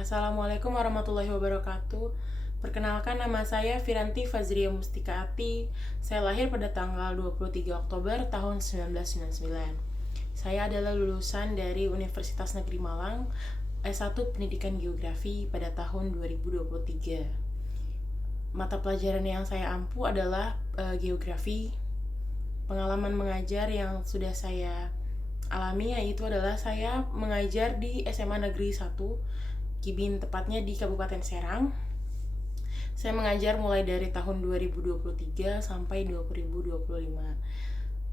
Assalamualaikum warahmatullahi wabarakatuh. Perkenalkan, nama saya Firanti Fazria Mustikaati. Saya lahir pada tanggal 23 Oktober tahun 1999. Saya adalah lulusan dari Universitas Negeri Malang, S1 Pendidikan Geografi pada tahun 2023. Mata pelajaran yang saya ampu adalah geografi. Pengalaman mengajar yang sudah saya alami yaitu adalah saya mengajar di SMA Negeri 1 Kibin, tepatnya di Kabupaten Serang. Saya mengajar mulai dari tahun 2023 sampai 2025.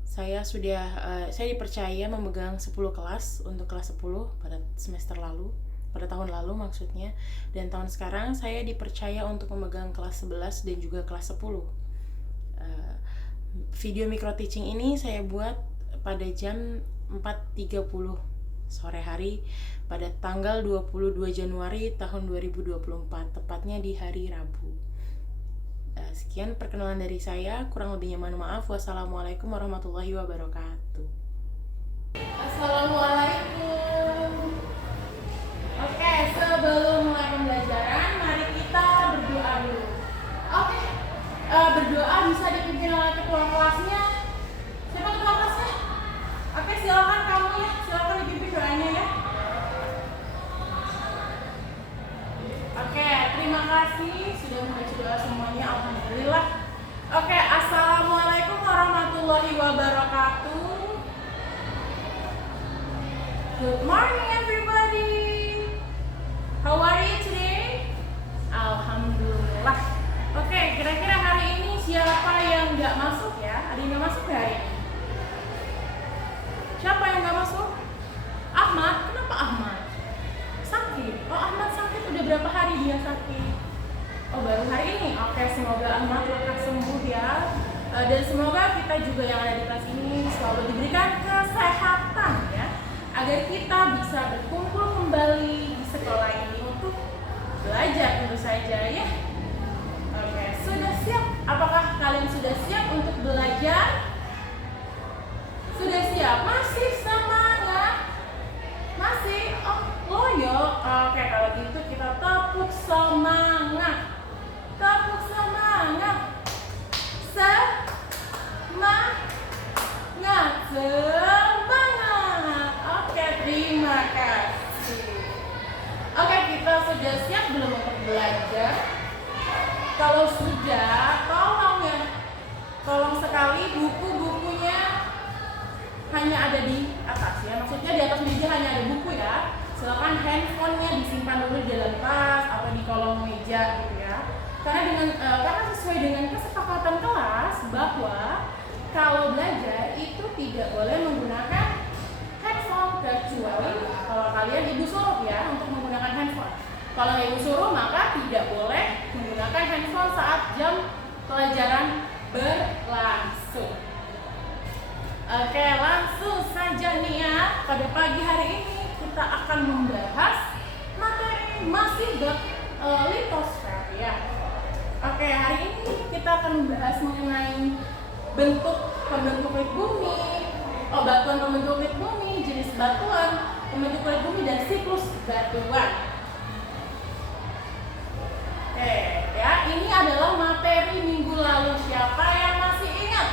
Saya dipercaya memegang 10 kelas untuk kelas 10 pada semester lalu, pada tahun lalu maksudnya, dan tahun sekarang saya dipercaya untuk memegang kelas 11 dan juga kelas 10. Video micro teaching ini saya buat pada jam 4.30 sore hari pada tanggal 22 Januari tahun 2024, tepatnya di hari Rabu. Sekian perkenalan dari saya, kurang lebihnya mohon maaf. Wassalamualaikum warahmatullahi wabarakatuh. Assalamualaikum. Oke, sebelum mulai pembelajaran, mari kita berdoa dulu. Oke, berdoa bisa dipimpin oleh ketua kelasnya. Siapa ketua kelasnya? Oke, silakan kamu ya, silakan dipimpin doanya ya. Oke, terima kasih sudah membaca doa semuanya. Alhamdulillah. Oke, assalamualaikum warahmatullahi wabarakatuh. Good morning everybody. How are you today? Alhamdulillah. Oke, kira-kira hari ini siapa yang nggak masuk ya? Ada yang nggak masuk hari ini? Siapa yang nggak masuk? Ahmad. Kenapa Ahmad? Sakit. Oh, Ahmad sakit udah berapa hari dia sakit? Oh, baru hari ini. Oke, semoga Ahmad lekas sembuh ya. Dan semoga kita juga yang ada di kelas ini selalu diberikan kesehatan ya, agar kita bisa berkumpul kembali di sekolah ini untuk belajar tentu saja ya. Oke, sudah siap? Apakah kalian sudah siap untuk belajar? Sudah siap? Masih semangat? Masih? Oh, loyo. Oke, kalau gitu kita tepuk semangat. Tepuk semangat. Semangat. Oke, terima kasih. Oke, kita sudah siap belum untuk belajar? Kalau sudah, tolong ya. Tolong sekali buku-bukunya hanya ada di atas ya. Maksudnya di atas meja hanya ada buku ya. Silakan handphonenya disimpan dulu di dalam tas atau di kolong meja gitu ya. Karena sesuai dengan kesepakatan kelas bahwa kalau belajar itu tidak boleh menggunakan handphone kecuali kalau kalian ibu suruh ya untuk menggunakan handphone. Kalau ibu suruh maka tidak boleh menggunakan handphone saat jam pelajaran berlangsung. Oke, langsung saja nih ya. Pada pagi hari ini kita akan membahas materi masih litosfer ya. Oke, hari ini kita akan membahas mengenai bentuk pembentuk kulit bumi, batuan pembentuk kulit bumi, jenis batuan pembentuk kulit bumi, dan siklus batuan. Oke, ya, ini adalah materi minggu lalu. Siapa yang masih ingat?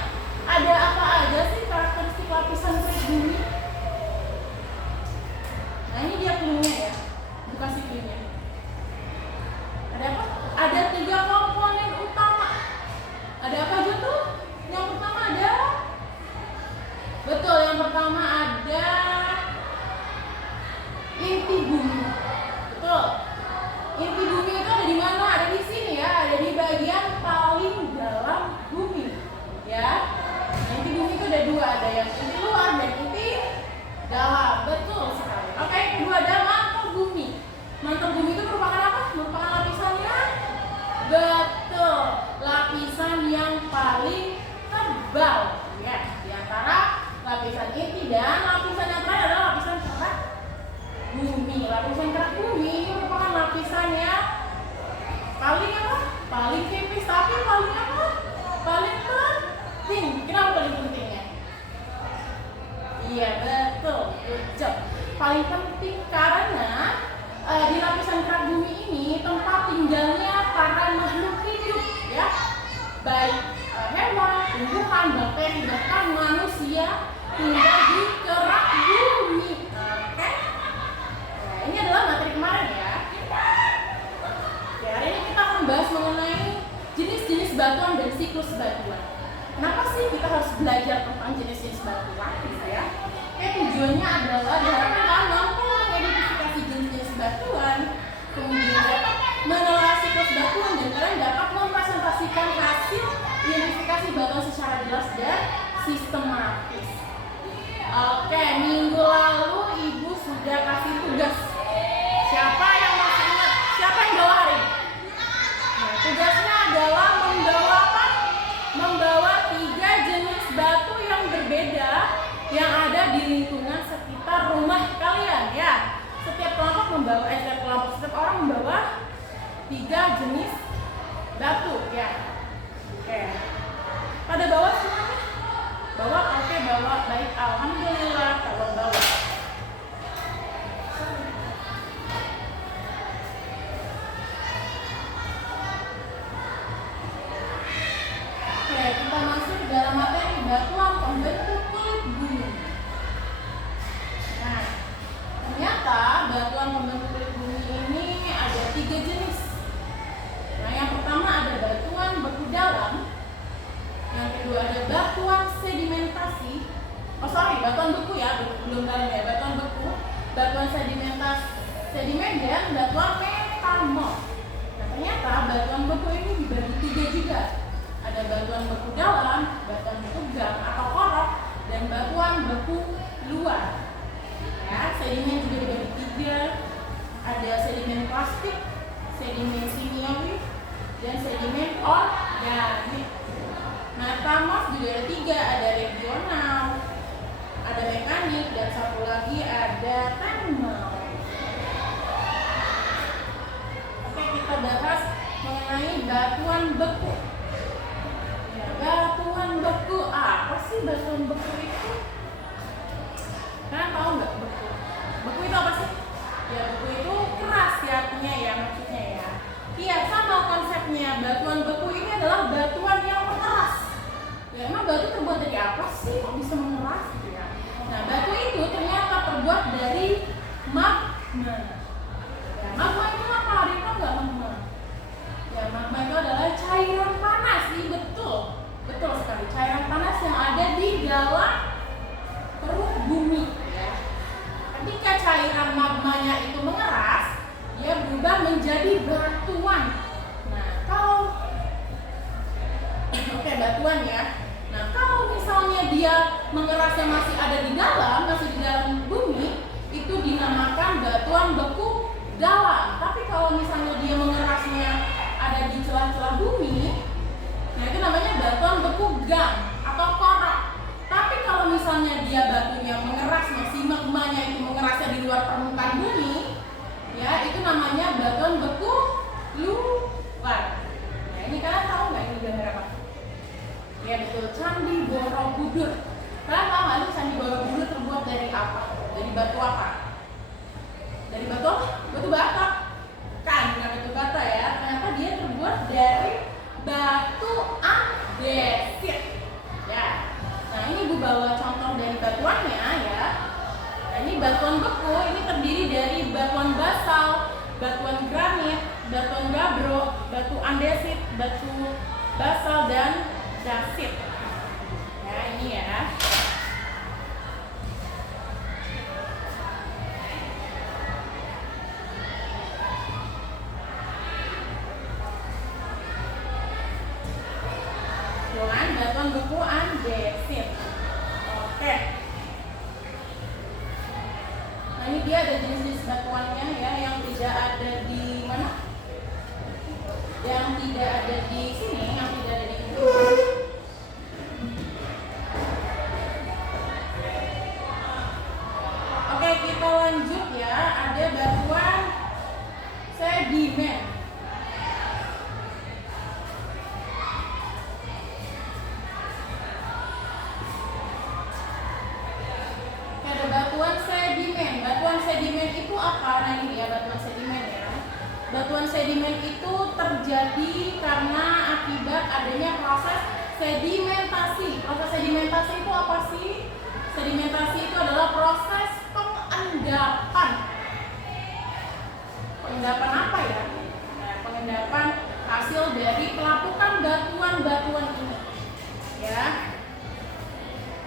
Ada apa aja sih karakteristik lapisan kulit bumi? Nah, ini dia clue-nya ya. Buka si clue-nya. Ada apa? Ada 3 komponen utama. Ada apa aja tuh? Yang pertama ada, betul, yang pertama ada inti bumi. Betul. Inti bumi itu ada di mana? Ada di sini ya. Ada di bagian paling dalam bumi. Ya. Inti bumi itu ada 2, ada yang inti luar dan inti dalam. Betul sekali. Oke, kedua ada mantel bumi. Mantel bumi itu merupakan apa? Merupakan lapisannya? Betul, lapisan yang paling tebal ya, di antara lapisan inti dan lapisan yang terakhir adalah lapisan kerak bumi. Lapisan kerak bumi merupakan lapisan yang paling apa? Paling tipis, tapi paling apa? Paling penting. Kenapa paling pentingnya? Iya betul, good job. Paling penting karena di lapisan kerak tumbuhan, bakteri, bahkan manusia tinggal di kerak bumi. Oke? Nah, ini adalah materi kemarin ya. Oke, hari ini kita akan bahas mengenai jenis-jenis batuan dan siklus batuan. Kenapa sih kita harus belajar tentang jenis-jenis batuan gitu ya? Tujuannya adalah diharapkan kalian mampu mengidentifikasi jenis-jenis batuan, kemudian dapat menelaah siklus batuan, dan kalian dapat mempresentasikan hasil identifikasi batuan secara jelas dan sistematis. Oke, minggu lalu ibu sudah kasih tugas. Siapa yang masih ingat? Siapa yang bawa hari ini? Nah, tugasnya adalah membawa apa? Membawa 3 jenis batu yang berbeda yang ada di lingkungan sekitar rumah kalian ya. Setiap kelompok membawa, setiap orang membawa 3 jenis batu ya. Oke. Pada bawa semuanya? Bawa, oke, bawa, baik, alhamdulillah kalau bawa. Oke, kita masuk ke dalam materi batuan pembentuk kulit bumi. Nah, ternyata batuan pembentuk kulit bumi ini ada 3 jenis. Nah, yang pertama ada batuan beku dalam, yang kedua ada batuan sedimentasi. Batuan beku ya, belum dalam ya, batuan beku, batuan sedimen dan batuan metamorf. Nah, ternyata batuan beku ini dibagi 3 juga. Ada batuan beku dalam, batuan beku gang atau korok, dan batuan beku luar. Ya, sedimen juga dibagi 3. Ada sedimen plastik, sedimen kimiawi, dan sedimen organik. Metamorf juga ada 3, ada regional, ada mekanik, dan satu lagi ada thermal. Oke, kita bahas mengenai batuan beku. Ya, batuan beku, apa sih batuan beku itu? Kalian tahu nggak beku? Beku itu apa sih? Ya, beku itu keras ya, artinya ya, maksudnya ya. Iya, sama konsepnya. Batuan beku ini adalah batuan yang mengeras. Ya, emang batu terbuat dari apa sih? Kok bisa mengeras gitu ya? Nah, batu itu ternyata terbuat dari magma. Ya, magma itu apa? Ada yang tahu nggak magma? Ya, magma itu adalah cairan panas sih, betul. Betul sekali, cairan panas yang ada di dalam perut bumi ya. Ketika cairan magmanya itu mengeras, dia berubah menjadi batuan. Nah, kalau batuan ya. Nah, kalau misalnya dia mengerasnya masih ada di dalam, masih di dalam bumi, itu dinamakan batuan beku dalam. Tapi kalau misalnya dia mengerasnya ada di celah-celah bumi, nah itu namanya batuan beku gang atau korok. Tapi kalau misalnya dia batunya mengeras, masih magmanya itu mengerasnya di luar permukaan bumi, ya itu namanya batuan beku luar. Nah, ini kalian tahu nggak ini gambar apa? Ya betul, Candi Borobudur. Kalian tahu nggak nih Candi Borobudur terbuat dari apa? Dari batu apa? Dari batu apa? Batu bata. Kan, bukan batu bata ya. Ternyata dia terbuat dari batu andesit. Ya. Nah, ini Bu bawa contoh dari batuannya ya. Nah, ini batuan beku, ini terdiri dari batuan basal, batuan granit, batuan gabbro, batu andesit, batu basal, dan dasit. Ya, ini ya. Dengan batuan beku andesit. Oke. Nah, ini dia ada jenis-jenis batuannya ya, yang tidak ada di mana? Yang tidak ada di sini, yang tidak ada di itu. Oke, kita lanjut ya. Ada batuan sedimen. Ada batuan sedimen. Batuan sedimen itu apa? Nah, ini dia batuan sedimen ya. Batuan sedimen itu terjadi karena akibat adanya proses sedimentasi. Proses sedimentasi itu apa sih? Sedimentasi itu adalah proses pengendapan. Pengendapan apa ya? Nah, pengendapan hasil dari pelapukan batuan-batuan ini. Ya.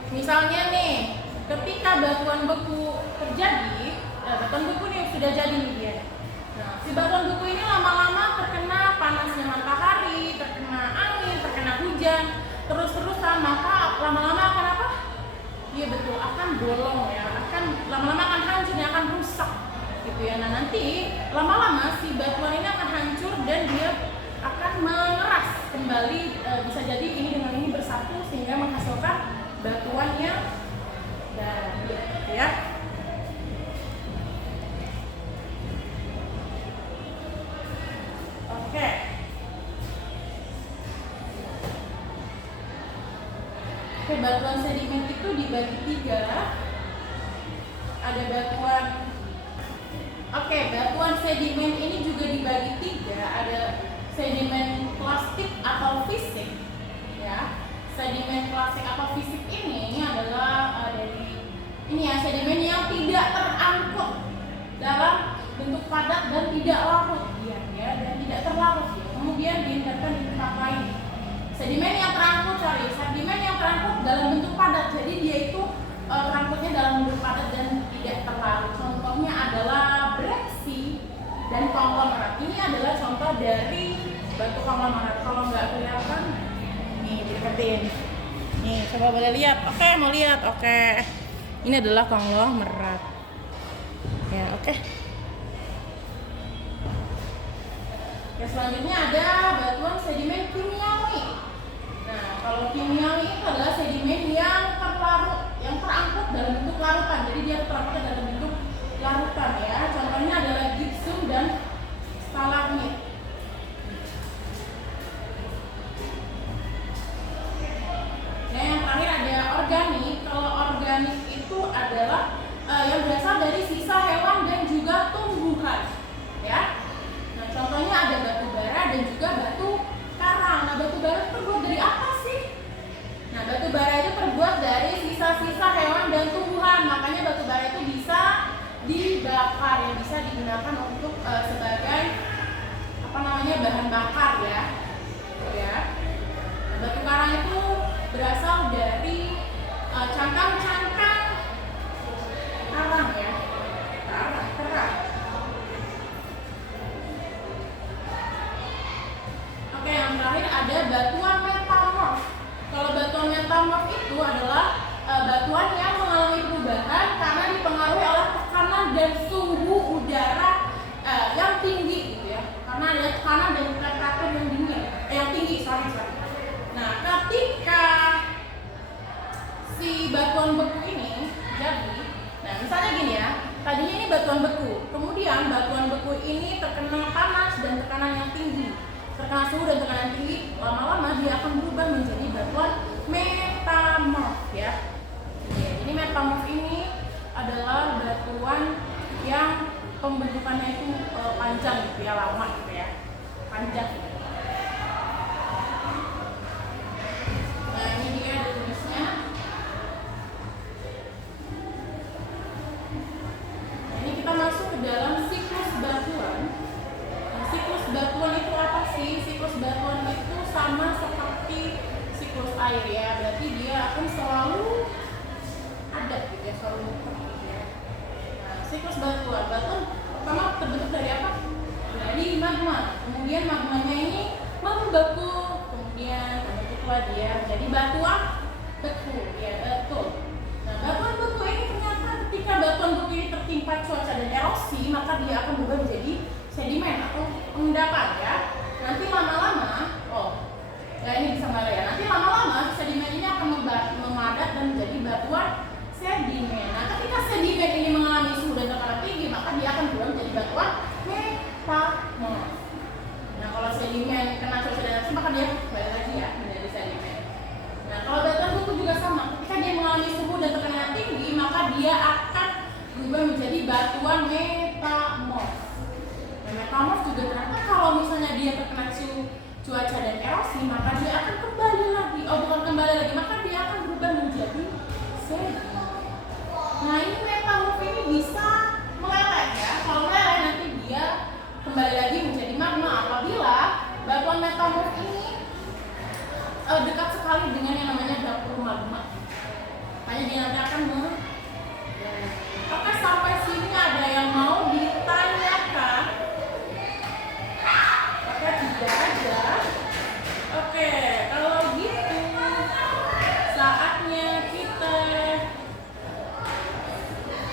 Misalnya nih, ketika batuan beku terjadi, batuan beku ini sudah jadi nih dia. Nah, si batuan beku ini lama-lama terkena panasnya matahari, terkena angin, terkena hujan, terus-terusan, maka lama-lama akan apa? Iya betul, akan bolong ya, akan lama-lama akan hancur, akan rusak gitu ya. Nah nanti lama-lama si batuan ini akan hancur dan dia akan mengeras kembali, bisa jadi ini dengan ini bersatu sehingga menghasilkan batuannya dan gitu ya. Oke. Oke, batuan sedimen itu dibagi 3. Ada batuan. Oke, batuan sedimen ini juga dibagi 3. Ada sedimen plastik atau fisik, ya. Sedimen plastik atau fisik ini adalah dari ini ya, sedimen yang tidak terangkut dalam bentuk padat dan tidak larut dia ya, dan tidak terlarut ya. Kemudian dihindarkan di tempat lain. Sedimen yang terangkut, sedimen yang terangkut dalam bentuk padat. Jadi dia itu terangkutnya dalam bentuk padat dan tidak terlarut. Contohnya adalah breksi dan konglomerat. Ini adalah contoh dari batu konglomerat. Kalau nggak kelihatan, nih dideketin. Nih, coba boleh lihat. Oke, mau lihat. Oke. Ini adalah konglomerat. Ya, oke. Ya, selanjutnya ada batuan sedimen kimiawi. Nah, kalau kimiawi itu adalah sedimen yang terlarut, yang terangkut dalam bentuk larutan. Jadi dia terangkut dalam bentuk larutan ya. Contohnya adalah gipsum dan stalagmit. Nah, yang terakhir ada organik. Kalau organik itu adalah yang berasal dari sisa hewan dan juga tumbuhan, ya. Nah, contohnya ada batu bara dan juga batu karang. Nah, batu bara terbuat dari apa sih? Nah, batu bara itu terbuat dari sisa-sisa hewan dan tumbuhan. Makanya batu bara itu bisa dibakar, yang bisa digunakan untuk sebagai bahan bakar ya. Ya. Nah, batu karang itu berasal dari cangkang-cangkang karang ya. Karang. Oke, yang terakhir ada batuan metamorf. Kalau batuan metamorf itu adalah batuan yang mengalami perubahan karena dipengaruhi oleh tekanan dan suhu udara yang tinggi gitu ya. Karena ada tekanan dan temperatur yang dingin, yang tinggi, sorry. Nah, ketika si batuan beku ini jadi, nah misalnya gini ya, tadinya ini batuan beku, kemudian batuan beku ini terkena panas dan tekanan yang tinggi, terkena suhu dan tekanan tinggi, lama-lama dia akan berubah menjadi batuan metamorf ya. Jadi metamorf ini adalah batuan yang pembentukannya itu panjang gitu ya, lama gitu ya, panjang gitu. Nah, ini dia ada tulisnya. Nah, ini kita masuk ke dalam siklus batuan. Nah, siklus batuan itu apa sih? Siklus batuan itu sama seperti siklus air ya, berarti dia akan selalu ada gitu ya, selalu muter gitu ya. Nah, siklus batuan pertama terbentuk dari apa? Dari magma. Kemudian magmanya ini membeku, kemudian terbentuklah dia jadi batuan beku ya, betul. Nah, batuan beku ini ternyata ketika batuan beku ini tertimpa cuaca dan erosi, maka dia akan berubah menjadi sedimen atau endapan ya. Nanti lama-lama, ini bisa nggak ya? Nanti lama-lama sedimen ini akan memadat dan menjadi batuan sedimen. Nah, ketika sedimen ini mengalami suhu dan tekanan tinggi, maka dia akan berubah menjadi batuan metamorf. Nah, kalau sedimen kena cuaca dan erosi, maka dia balik lagi ya menjadi sedimen. Nah, kalau batuan beku juga sama. Ketika dia mengalami suhu dan tekanan tinggi, maka dia akan berubah menjadi batuan metamorf. Nah, metamorf juga ternyata kalau misalnya dia terkena cuaca dan erosi, maka dia akan kembali lagi. Oh, bukan kembali lagi, maka dia akan berubah menjadi sedimen. Nah, ini metamorf ini bisa meleleh ya. Kalau meleleh nanti dia kembali lagi menjadi magma apabila batuan metamorf ini dekat sekali dengan yang namanya dapur magma. Makanya dia nanti akan Oke, sampai sini ada yang mau ditanyakan? Oke, tidak ada. Oke, kalau gitu saatnya kita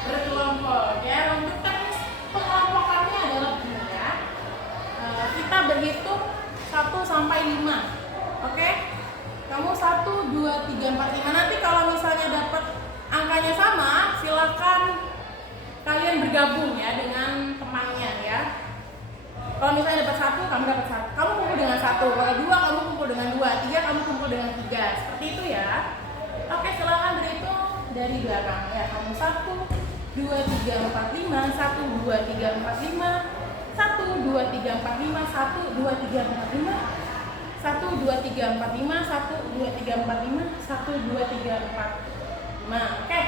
berkelompok ya. Untuk teknis pengelompokannya adalah begini ya. Kita berhitung 1 sampai 5. Oke? Kamu 1, 2, 3, 4, 5. Nanti kalau misalnya dapat angkanya sama, silakan kalian bergabung ya dengan temannya ya. Kalau misalnya dapat 1, kamu dapat 1. Kamu kumpul dengan 1. Kalau 2, kamu kumpul dengan 2. 3, kamu kumpul dengan 3. Seperti itu ya. Oke, silakan berhitung dari belakang ya. Kamu 1, 2, 3, 4, 5. 1, 2, 3, 4, 5. 1, 2, 3, 4, 5. 1, 2, 3, 4, 5. 1, 2, 3, 4, 5. 1, 2, 3, 4, 5. 1, 2, 3, 4, 5. Oke,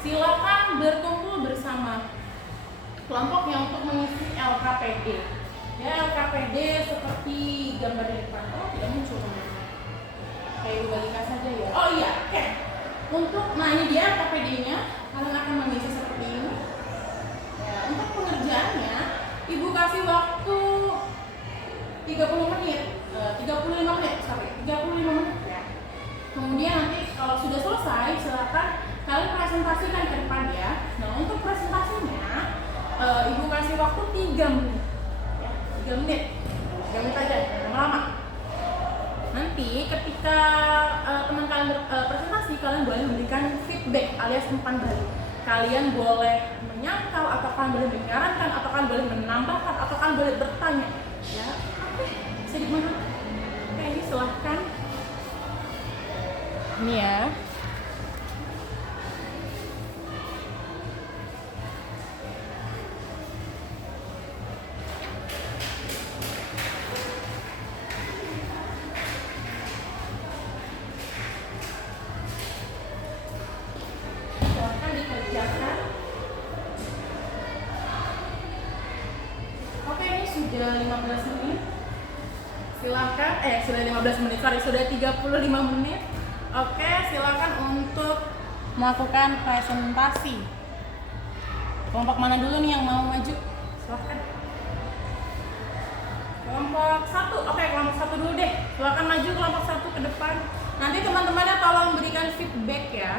silakan berkumpul bersama kelompoknya untuk mengisi LKPD. Ya, LKPD seperti gambar di depan. Oh, tidak muncul teman-teman. Kayak balikan saja ya. Oh iya, oke. Nah ini dia LKPD-nya. Kalian akan mengisi seperti ini. Ya, untuk pengerjaannya, Ibu kasih waktu 30 menit. 35 menit ya. Kemudian nanti kalau sudah selesai, silakan kalian presentasikan ke depan ya. Nah, untuk presentasinya Ibu kasih waktu 3 menit. Ya, 3 menit. 3 menit aja, jangan lama. Nanti ketika teman kalian presentasi, kalian boleh memberikan feedback alias umpan balik. Kalian boleh menyangkal, atau kalian boleh menyarankan, atau kalian boleh menambahkan, atau kalian boleh bertanya. Ya, oke, bisa di mana? Oke, ini silahkan. Ini ya. Silahkan dikerjakan. Oke, ini sudah 15 menit. Silakan, sudah 15 menit, sudah 35 menit. Oke, silakan untuk melakukan presentasi. Kelompok mana dulu nih yang mau maju? Silakan. Kelompok 1, oke, kelompok 1 dulu deh. Silakan maju kelompok 1 ke depan. Nanti teman-temannya tolong berikan feedback ya.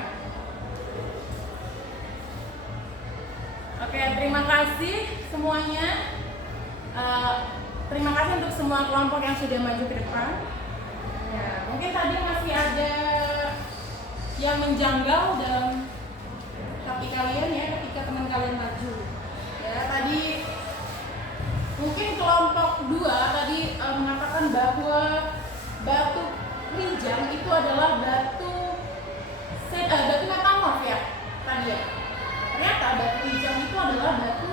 Oke, terima kasih semuanya. Terima kasih untuk semua kelompok yang sudah maju ke depan. Ya, mungkin tadi masih ada yang menjanggal dalam hati kalian ya ketika teman kalian maju. Ya, tadi mungkin kelompok 2 tadi mengatakan bahwa batu wijang itu adalah batu metamorf ya tadi ya. Ternyata batu wijang itu adalah batu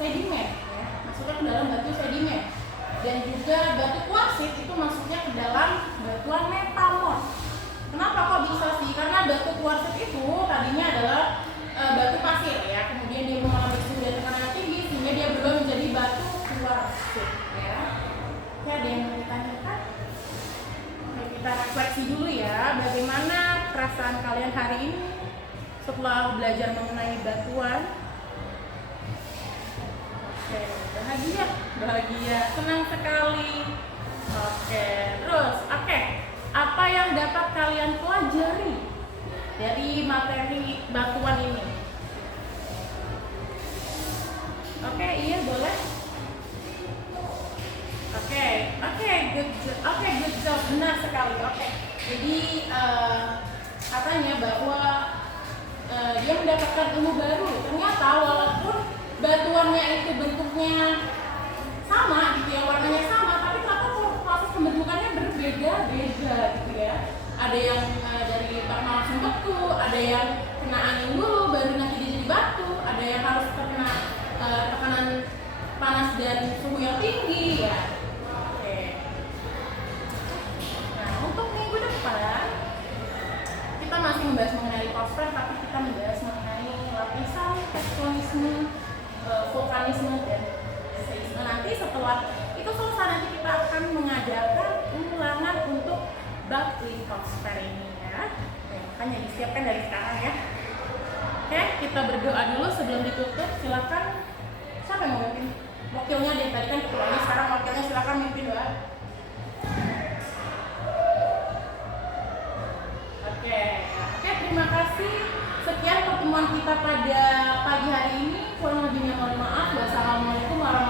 sedimen ya, masuknya ke dalam batu sedimen. Dan juga batu kuarsit itu masuknya ke dalam batuan metamorf. Kenapa kok bisa sih? Karena batu kuarsit itu tadinya adalah batu pasir ya, kemudian dia mengalami suhu dan tekanan tinggi sehingga dia berubah menjadi batu kuarsit ya. Oke, ada yang mau ditanyakan? Oke, kita refleksi dulu ya, bagaimana perasaan kalian hari ini setelah belajar mengenai batuan. Oke, bahagia, senang sekali. Oke, terus, apa yang dapat kalian pelajari dari materi batuan ini? Oke, iya boleh. Good job, benar sekali. Jadi katanya bahwa dia mendapatkan ilmu baru. Ternyata walaupun batuannya itu bentuknya sama gitu ya, warnanya sama, tapi ternyata proses pembentukannya berbeda-beda gitu ya. Ada yang dari magma langsung beku, ada yang kena angin dulu baru nanti dia jadi batu, ada yang harus terkena tekanan panas dan suhu yang tinggi ya. membahas mengenai prosper, tapi kita membahas mengenai lapisan tektonisme, vulkanisme dan seisme. Nanti setelah itu selesai, nanti kita akan mengadakan ulangan untuk bab litosfer ini ya. Makanya disiapkan dari sekarang ya. Oke, kita berdoa dulu sebelum ditutup. Silakan, siapa yang mau mimpin? Wakilnya deh, tadi kan ketuanya, sekarang wakilnya, silakan mimpin doa. Oke, terima kasih. Sekian pertemuan kita pada pagi hari ini. Kurang lebihnya mohon maaf. Wassalamualaikum warahmatullahi wabarakatuh.